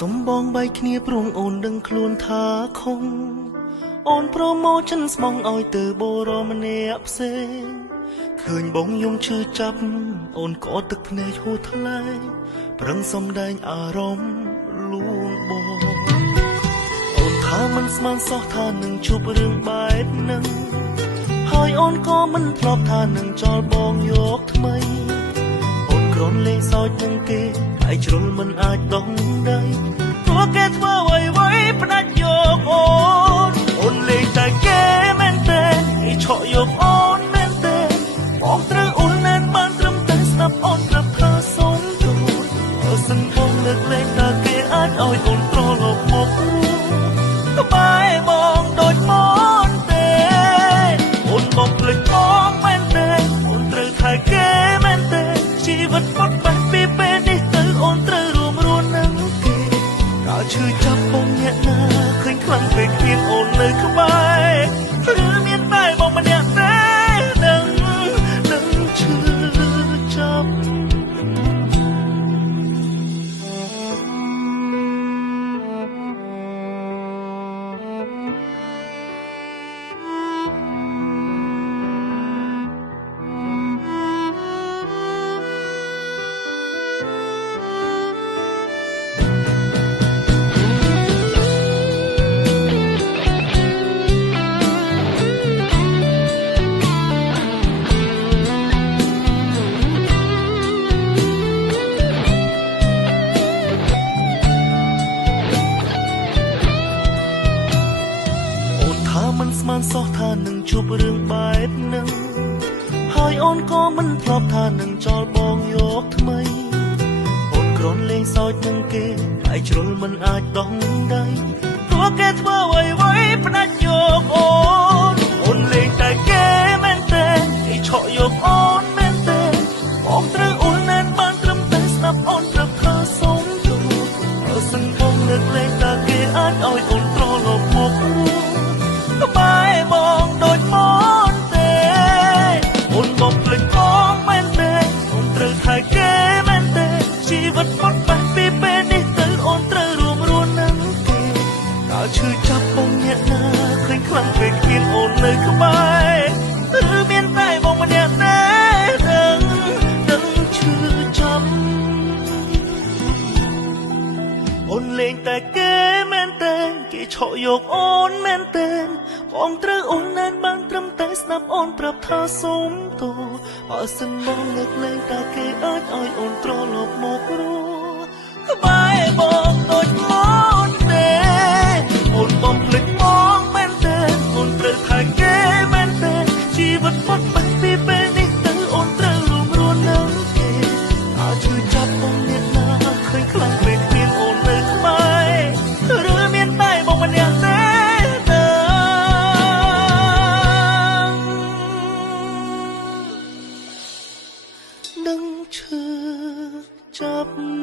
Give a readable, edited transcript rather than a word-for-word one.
សំបងបីគ្នាព្រមអូនដឹងខ្លួនថាខំអូនប្រមោចិនស្មងឲ្យទៅបរមម្នាក់ផ្សេងឃើញបងយំឈឺចាប់អូនក៏ទឹកភ្នែកហូរថ្លែងប្រឹងសំដែងអារម្មណ៍លួងបងអូនថាមិនស្មានសោះថានឹងជួបរឿងបែបហ្នឹងហើយអូនក៏មិនធ្លាប់ថានឹងចោលបងយកថ្មីអូនគ្រាន់លេងសើចនឹងគេហើយជ្រុលមិនអាចដោះដីព្រោះគេធ្វើអ្វីផ្ដាច់យកអូនលេងតែគេមែនទេគេឆក់យកអូនមែនទេបងត្រូវអូនណែនបានត្រឹមតែស្ដាប់អូនប្រាប់ថាសូមទោសបើសិនបងលើកលែងតើគេអាចឲ្យអូនត្រឡប់មកក្បែរបងដូចមកទេអូនបងភ្លេចបងមែនទេអូនត្រូវថែគេមែនទេជីវិតផុតបែបពីពេលនេះទៅអូនត្រូវរួមរស់នឹងគេកាលឈឺចាប់បងអ្នកណាឃើញខ្លាំងពេកគ្មានអូននៅក្បែរឬមានតែបងម្នាក់ទេនឹងឈឺចាប់ មិនស្មានសោះថានឹងជួបរឿងបែបហ្នឹងហើយអូនក៏មិនធ្លាប់ថានឹងចោលបងយកថ្មីអូនគ្រាន់លេងសើចនឹងគេហើយជ្រុលមិនអាចដោះដីព្រោះគេធ្វើអ្វីផ្ដាច់យកអូនលេងតែគេមែនទេគេឆក់យកអូនមែនទេបងត្រូវអូនណែនបានត្រឹមតែស្ដាប់អូនប្រាប់ថាសូមទោសបើសិនបងលើកលែងតើគេអាចឲ្យអូនត្រឡប់មកក្បែរបងដូចមកទេអូនបងភ្លេចបងមែនទេអូនត្រូវថែគេមែនទេជីវិតផុតបែបពីពេលនេះទៅអូនត្រូវរួមរស់នឹងគេកាលឈឺចាប់បងអ្នកណាឃើញខ្លាំងពេកគ្មានអូននៅក្បែរឬមានតែបងម្នាក់ទេដឹងឈឺចាប់អូនលេងតែគេមែនទេគេឆក់យកអូនមែនទេបងត្រូវអូនណែនបានត្រឹមតែស្ដាប់អូនប្រាប់ថាសូមទោសបើសិនបងលើកលែងតើគេអាចឲ្យអូនត្រឡប់មករស់ក្បែរបងដូចមកទេអូនបងភ្លេចបងមែនទេអូនត្រូវថែគេមែនទេជីវិតផុតបែបពីពេលនេះទៅអូនត្រូវរួមរស់នឹងគេអាចឈឺចាប់បងអ្នកណាឃើញខ្លាំងពេកគ្មានអូននៅក្បែរឬមានតែបងម្នាក់ទេនឹងឈឺចាប់